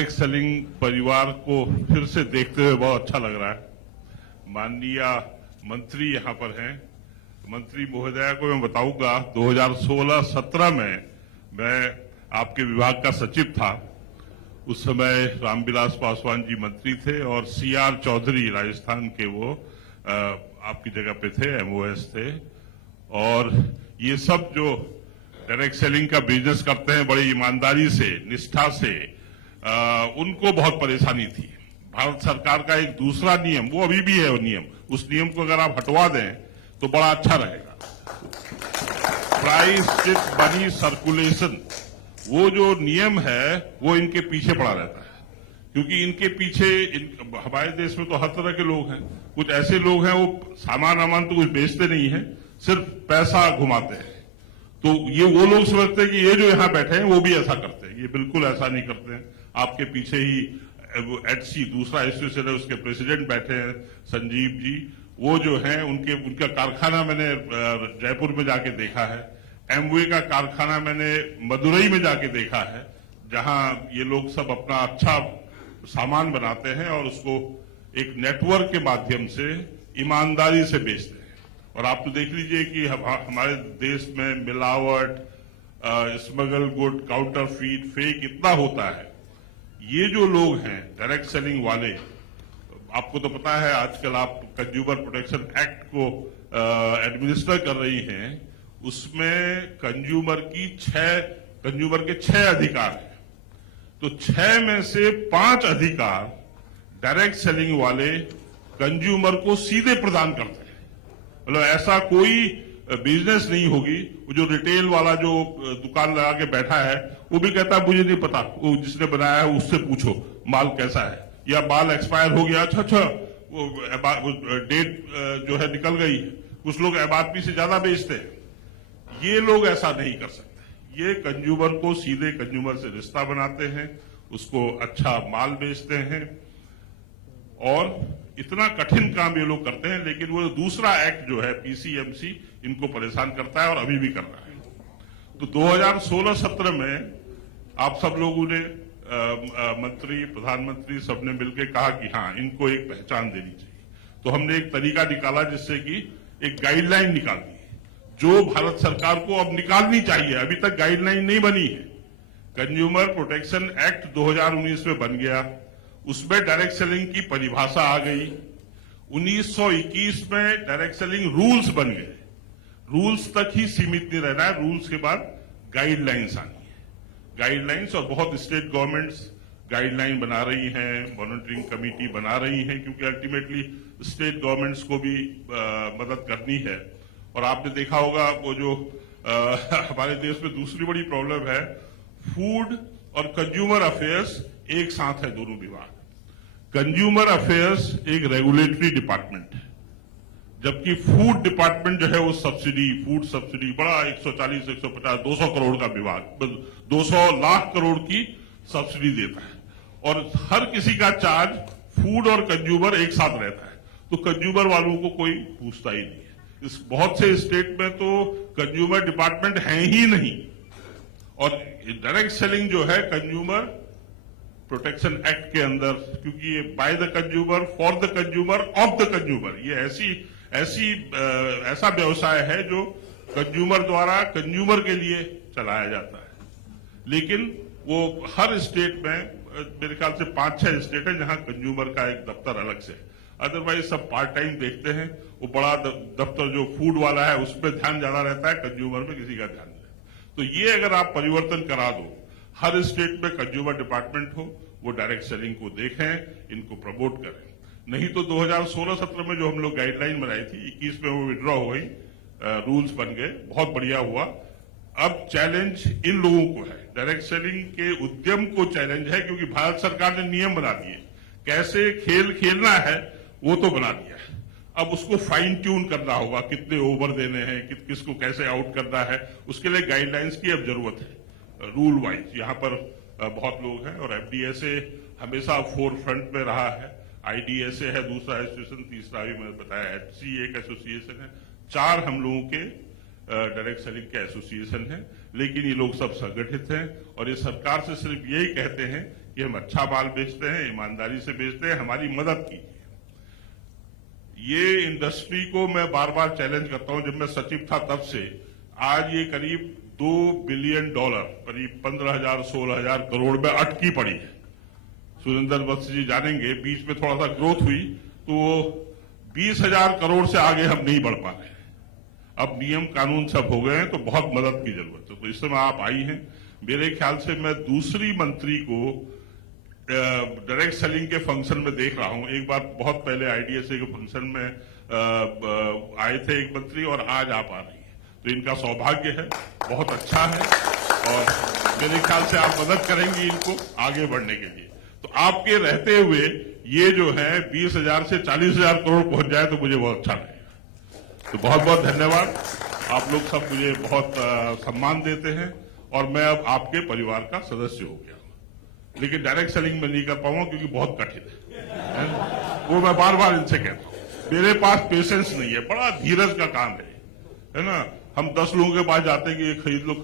Direct selling परिवार को फिर से देखते हुए बहुत अच्छा लग रहा है। माननीय मंत्री यहाँ पर हैं। मंत्री महोदया को मैं बताऊंगा 2016-17 में मैं आपके विभाग का सचिव था। उस समय रामविलास पासवान जी मंत्री थे और CR चौधरी राजस्थान के वो आपकी जगह पे थे, MOS थे। और ये सब जो डायरेक्ट सेलिंग का बिजनेस करते हैं बड़ी ईमानदारी से, निष्ठा से, उनको बहुत परेशानी थी। भारत सरकार का एक दूसरा नियम, वो अभी भी है वो नियम, उस नियम को अगर आप हटवा दें तो बड़ा अच्छा रहेगा। प्राइस चिट मनी सर्कुलेशन, वो जो नियम है वो इनके पीछे पड़ा रहता है, क्योंकि इनके पीछे हमारे देश में तो हर तरह के लोग हैं। कुछ ऐसे लोग हैं वो सामान तो कुछ बेचते नहीं है, सिर्फ पैसा घुमाते हैं। तो ये वो लोग समझते हैं कि ये जो यहाँ बैठे हैं वो भी ऐसा करते हैं। ये बिल्कुल ऐसा नहीं करते हैं। आपके पीछे ही HC दूसरा एसोसिएशन है, उसके प्रेसिडेंट बैठे हैं संजीव जी। वो जो है उनका कारखाना मैंने जयपुर में जाके देखा है। एमवे का कारखाना मैंने मदुरई में जाके देखा है, जहां ये लोग सब अपना अच्छा सामान बनाते हैं और उसको एक नेटवर्क के माध्यम से ईमानदारी से बेचते हैं। और आप तो देख लीजिए कि हमारे देश में मिलावट, स्मगल गुड, काउंटरफीट, फेक इतना होता है। ये जो लोग हैं डायरेक्ट सेलिंग वाले, आपको तो पता है आजकल आप कंज्यूमर प्रोटेक्शन एक्ट को एडमिनिस्टर कर रही हैं, उसमें कंज्यूमर के 6 अधिकार हैं। तो 6 में से 5 अधिकार डायरेक्ट सेलिंग वाले कंज्यूमर को सीधे प्रदान करते हैं। मतलब ऐसा कोई बिजनेस नहीं होगी। वो जो रिटेल वाला जो दुकान लगा के बैठा है वो भी कहता है मुझे नहीं पता, वो जिसने बनाया है उससे पूछो माल कैसा है, या माल एक्सपायर हो गया, अच्छा वो डेट जो है निकल गई। कुछ लोग MRP से ज्यादा बेचते हैं। ये लोग ऐसा नहीं कर सकते। ये कंज्यूमर को सीधे कंज्यूमर से रिश्ता बनाते हैं, उसको अच्छा माल बेचते हैं। और इतना कठिन काम ये लोग करते हैं, लेकिन वो दूसरा एक्ट जो है PCMC इनको परेशान करता है और अभी भी कर रहा है। तो 2016-17 में आप सब लोगों ने मंत्री, प्रधानमंत्री सबने मिलकर कहा कि हाँ, इनको एक पहचान देनी चाहिए। तो हमने एक तरीका निकाला जिससे कि एक गाइडलाइन निकाल दी जो भारत सरकार को अब निकालनी चाहिए। अभी तक गाइडलाइन नहीं बनी है। कंज्यूमर प्रोटेक्शन एक्ट 2019 में बन गया, उसमें डायरेक्ट सेलिंग की परिभाषा आ गई। 1921 में डायरेक्ट सेलिंग रूल्स बन गए। रूल्स तक ही सीमित नहीं रहना है, रूल्स के बाद गाइडलाइंस आनी है। गाइडलाइंस, और बहुत स्टेट गवर्नमेंट्स गाइडलाइन बना रही हैं, मॉनिटरिंग कमेटी बना रही हैं, क्योंकि अल्टीमेटली स्टेट गवर्नमेंट्स को भी मदद करनी है। और आपने देखा होगा वो जो हमारे देश में दूसरी बड़ी प्रॉब्लम है, फूड और कंज्यूमर अफेयर्स एक साथ है, दोनों विभाग। कंज्यूमर अफेयर्स एक रेगुलेटरी डिपार्टमेंट है, जबकि फूड डिपार्टमेंट जो है वो फूड सब्सिडी बड़ा 140, 150, 200 करोड़ का विभाग, 200 लाख करोड़ की सब्सिडी देता है। और हर किसी का चार्ज फूड और कंज्यूमर एक साथ रहता है। तो कंज्यूमर वालों को कोई पूछता ही नहीं है। इस बहुत से स्टेट में तो कंज्यूमर डिपार्टमेंट है ही नहीं। और डायरेक्ट सेलिंग जो है कंज्यूमर प्रोटेक्शन एक्ट के अंदर, क्योंकि ये by the consumer, for the consumer, of the consumer, ये ऐसा व्यवसाय है जो कंज्यूमर द्वारा कंज्यूमर के लिए चलाया जाता है। लेकिन वो हर स्टेट में मेरे ख्याल से 5-6 स्टेट है जहां कंज्यूमर का एक दफ्तर अलग से है। अदरवाइज सब पार्ट टाइम देखते हैं। वो बड़ा दफ्तर जो फूड वाला है उस पर ध्यान ज्यादा रहता है, कंज्यूमर में किसी का ध्यान नहीं। तो ये अगर आप परिवर्तन करा दो, हर स्टेट में कंज्यूमर डिपार्टमेंट हो, वो डायरेक्ट सेलिंग को देखें, इनको प्रमोट करें। नहीं तो 2016-17 में जो हम लोग गाइडलाइन बनाई थी, 21 में वो विड्रॉ हो गई, रूल्स बन गए, बहुत बढ़िया हुआ। अब चैलेंज इन लोगों को है, डायरेक्ट सेलिंग के उद्यम को चैलेंज है, क्योंकि भारत सरकार ने नियम बना दिए, कैसे खेल खेलना है वो तो बना दिया है। अब उसको फाइन ट्यून करना होगा, कितने ओवर देने हैं, किसको कैसे आउट करना है, उसके लिए गाइडलाइंस की अब जरूरत है, रूल वाइज। यहाँ पर बहुत लोग हैं और FDSA हमेशा फोर फ्रंट में रहा है, IDSA है दूसरा एसोसिएशन, तीसरा भी मैंने बताया HC एक एसोसिएशन है। 4 हम लोगों के डायरेक्ट सेलिंग के एसोसिएशन हैं, लेकिन ये लोग सब संगठित हैं और ये सरकार से सिर्फ यही कहते हैं कि कि हम अच्छा माल बेचते हैं, ईमानदारी से बेचते हैं, हमारी मदद कीजिए। ये इंडस्ट्री को मैं बार बार चैलेंज करता हूं, जब मैं सचिव था तब से आज ये करीब $2 बिलियन, करीब 15,000-16,000 करोड़ में अटकी पड़ी है। सुरेंद्र वत्स जी जानेंगे, बीच में थोड़ा सा ग्रोथ हुई तो 20,000 करोड़ से आगे हम नहीं बढ़ पा रहे। अब नियम कानून सब हो गए हैं तो बहुत मदद की जरूरत है। तो इस समय आप आई हैं, मेरे ख्याल से मैं दूसरी मंत्री को डायरेक्ट सेलिंग के फंक्शन में देख रहा हूं। एक बार बहुत पहले आईडीएसए के फंक्शन में आए थे एक मंत्री और आज आप आ रही है, तो इनका सौभाग्य है, बहुत अच्छा है और मेरे ख्याल से आप मदद करेंगी इनको आगे बढ़ने के लिए। तो आपके रहते हुए ये जो है 20,000 से 40,000 करोड़ पहुंच जाए तो मुझे बहुत अच्छा लगेगा। तो बहुत बहुत धन्यवाद। आप लोग सब मुझे बहुत सम्मान देते हैं और मैं अब आपके परिवार का सदस्य हो गया हूं। लेकिन डायरेक्ट सेलिंग में नहीं कर पाऊंगा क्योंकि बहुत कठिन है। वो मैं बार बार इनसे कहता हूं, मेरे पास पेशेंस नहीं है, बड़ा धीरज का काम है ना। हम 10 लोगों के पास जाते हैं कि ये खरीद लो,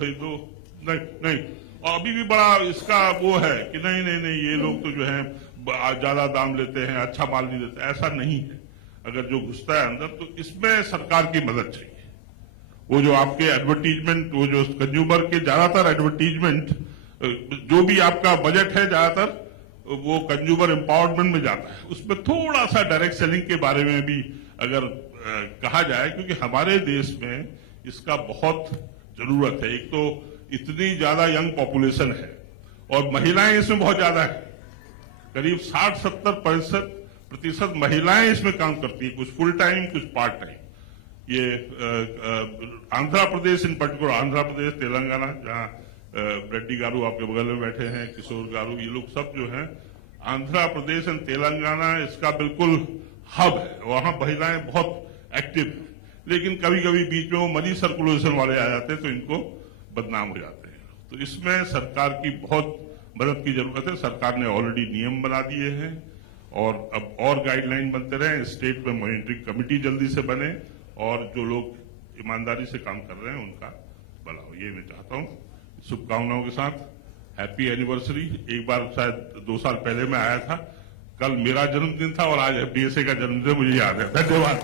नहीं। और अभी भी बड़ा इसका वो है कि नहीं ये लोग तो जो है ज्यादा दाम लेते हैं, अच्छा माल नहीं देते, ऐसा नहीं है। अगर जो घुसता है अंदर तो इसमें सरकार की मदद चाहिए। वो जो आपके एडवर्टीजमेंट, वो जो कंज्यूमर के ज्यादातर एडवर्टीजमेंट, जो भी आपका बजट है ज्यादातर वो कंज्यूमर एम्पावरमेंट में जाता है। उसमें थोड़ा सा डायरेक्ट सेलिंग के बारे में भी अगर कहा जाए, क्योंकि हमारे देश में इसका बहुत जरूरत है। एक तो इतनी ज्यादा यंग पॉपुलेशन है और महिलाएं इसमें बहुत ज्यादा है, करीब 60-70% महिलाएं इसमें काम करती है, कुछ फुल टाइम कुछ पार्ट टाइम। ये आंध्र प्रदेश इन पर्टिकुलर, आंध्र प्रदेश, तेलंगाना, जहां रेड्डी गारू आपके बगल में बैठे हैं, किशोर गारू, ये लोग सब जो हैं, आंध्र प्रदेश एंड तेलंगाना इसका बिल्कुल हब है। वहां महिलाएं बहुत एक्टिव है, लेकिन कभी कभी बीच में वो मनी सर्कुलेशन वाले आ जाते हैं तो इनको बदनाम हो जाते हैं। तो इसमें सरकार की बहुत मदद की जरूरत है। सरकार ने ऑलरेडी नियम बना दिए हैं और अब और गाइडलाइन बनते रहे। स्टेट में मॉनिटरिंग कमेटी जल्दी से बने और जो लोग ईमानदारी से काम कर रहे हैं उनका भला हो, ये मैं चाहता हूं। शुभकामनाओं के साथ हैप्पी एनिवर्सरी। एक बार शायद 2 साल पहले मैं आया था, कल मेरा जन्मदिन था और आज एफडीएसए का जन्मदिन मुझे याद है। धन्यवाद।